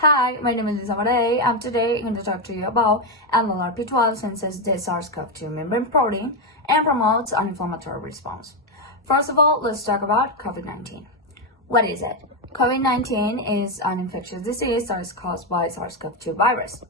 Hi, my name is Luisa Maradey, and today I'm going to talk to you about NLRP12 senses the SARS-CoV-2 membrane protein and promotes an inflammatory response. First of all, let's talk about COVID-19. What is it? COVID-19 is an infectious disease that is caused by SARS-CoV-2 virus.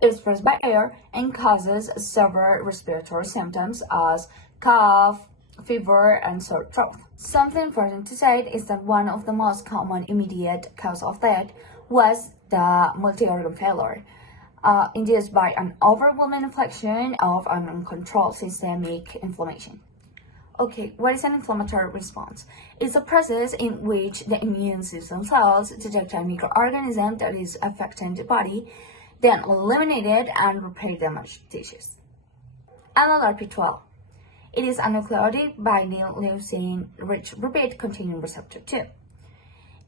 It spreads by air and causes several respiratory symptoms as cough, fever, and sore throat. Something important to say is that one of the most common immediate cause of death was the multi-organ failure, induced by an overwhelming infection of an uncontrolled systemic inflammation. Okay, what is an inflammatory response? It's a process in which the immune system cells detect a microorganism that is affecting the body, then eliminate it and repair damaged tissues. NLRP12. It is a nucleotide binding leucine-rich repeat-containing receptor 2.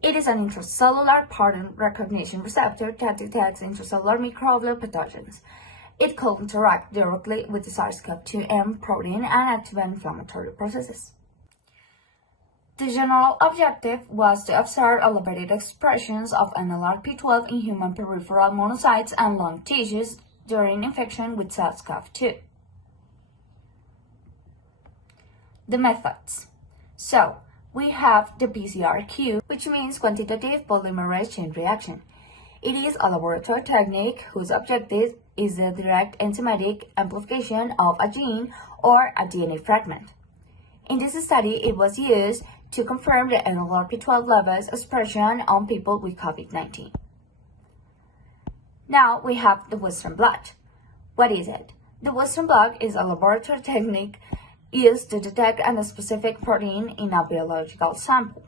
It is an intracellular pattern recognition receptor that detects intracellular microbial pathogens. It could interact directly with the SARS-CoV-2 protein and activate inflammatory processes. The general objective was to observe elevated expressions of NLRP12 in human peripheral monocytes and lung tissues during infection with SARS-CoV-2. The methods. So, we have the PCRQ, which means quantitative polymerase chain reaction. It is a laboratory technique whose objective is the direct enzymatic amplification of a gene or a DNA fragment. In this study, it was used to confirm the NLRP12 levels expression on people with COVID-19. Now we have the Western blot. What is it? The Western blot is a laboratory technique used to detect a specific protein in a biological sample.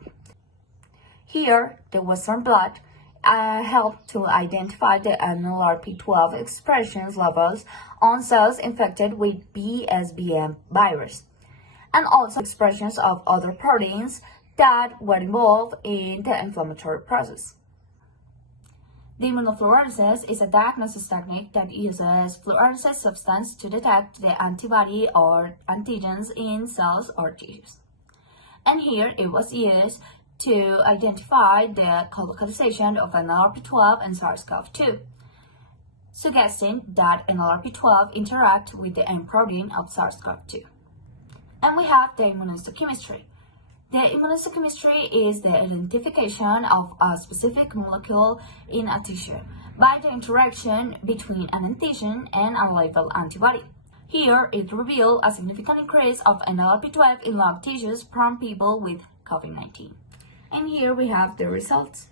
Here, the Western blot helped to identify the NLRP12 expression levels on cells infected with BSBM virus, and also expressions of other proteins that were involved in the inflammatory process. The immunofluorescence is a diagnosis technique that uses fluorescent substance to detect the antibody or antigens in cells or tissues. And here it was used to identify the co-localization of NLRP12 and SARS-CoV-2, suggesting that NLRP12 interact with the M protein of SARS-CoV-2. And we have the immunohistochemistry. The immunohistochemistry is the identification of a specific molecule in a tissue by the interaction between an antigen and a labeled antibody. Here, it revealed a significant increase of NLRP12 in lung tissues from people with COVID-19. And here we have the results.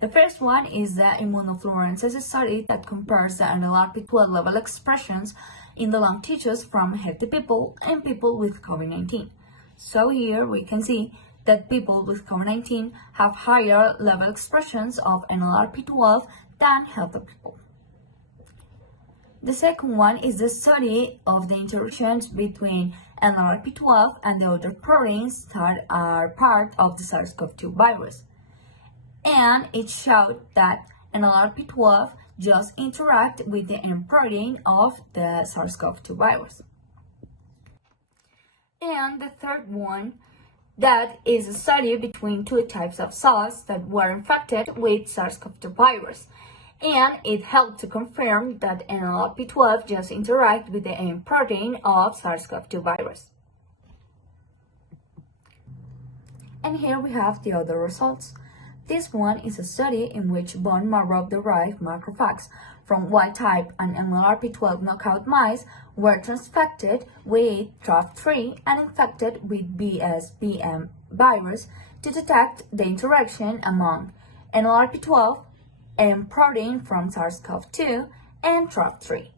The first one is the immunofluorescence study that compares the NLRP12 level expressions in the lung tissues from healthy people and people with COVID-19. So here we can see that people with COVID-19 have higher level expressions of NLRP12 than healthy people. The second one is the study of the interactions between NLRP12 and the other proteins that are part of the SARS-CoV-2 virus. And it showed that NLRP12 just interact with the M protein of the SARS-CoV-2 virus. And the third one, that is a study between two types of cells that were infected with SARS-CoV-2 virus. And it helped to confirm that NLRP12 just interact with the M protein of SARS-CoV-2 virus. And here we have the other results. This one is a study in which bone marrow-derived macrophages from wild-type and NLRP12 knockout mice were transfected with TRAF3 and infected with BSBM virus to detect the interaction among NLRP12, M protein from SARS-CoV-2, and TRAF3.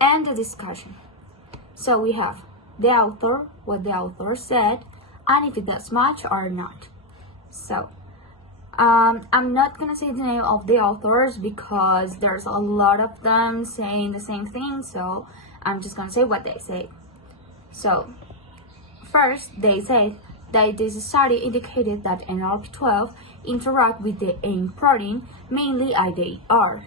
And the discussion. So we have the author, what the author said, and if it does match or not. So, I'm not gonna say the name of the authors because there's a lot of them saying the same thing, so I'm just gonna say what they say. So, first, they said that this study indicated that NLRP12 interact with the AIM protein, mainly IDAR.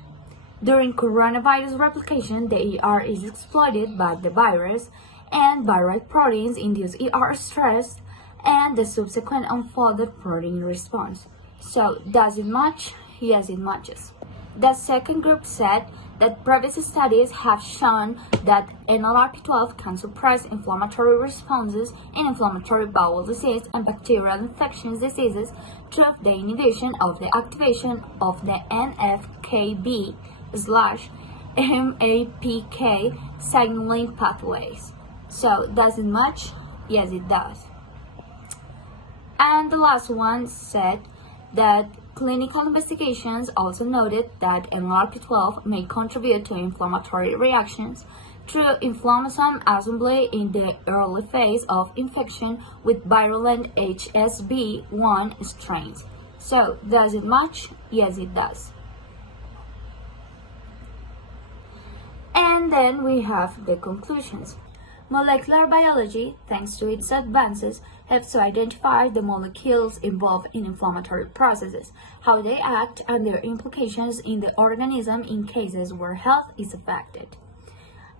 During coronavirus replication, the ER is exploited by the virus, and viral proteins induce ER stress and the subsequent unfolded protein response. So, does it match? Yes, it matches. The second group said that previous studies have shown that NLRP12 can suppress inflammatory responses in inflammatory bowel disease and bacterial infectious diseases through the inhibition of the activation of the NFKB/MAPK signaling pathways. So, does it match? Yes, it does. And the last one said that clinical investigations also noted that NLRP12 may contribute to inflammatory reactions through inflammasome assembly in the early phase of infection with virulent HSV1 strains. So, does it match? Yes, it does. And then we have the conclusions. Molecular biology, thanks to its advances, helps to identify the molecules involved in inflammatory processes, how they act, and their implications in the organism in cases where health is affected.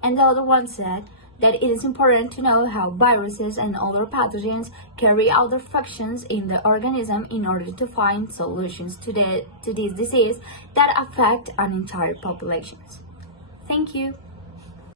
And the other one said that it is important to know how viruses and other pathogens carry out their functions in the organism in order to find solutions to this disease that affect an entire population. Thank you.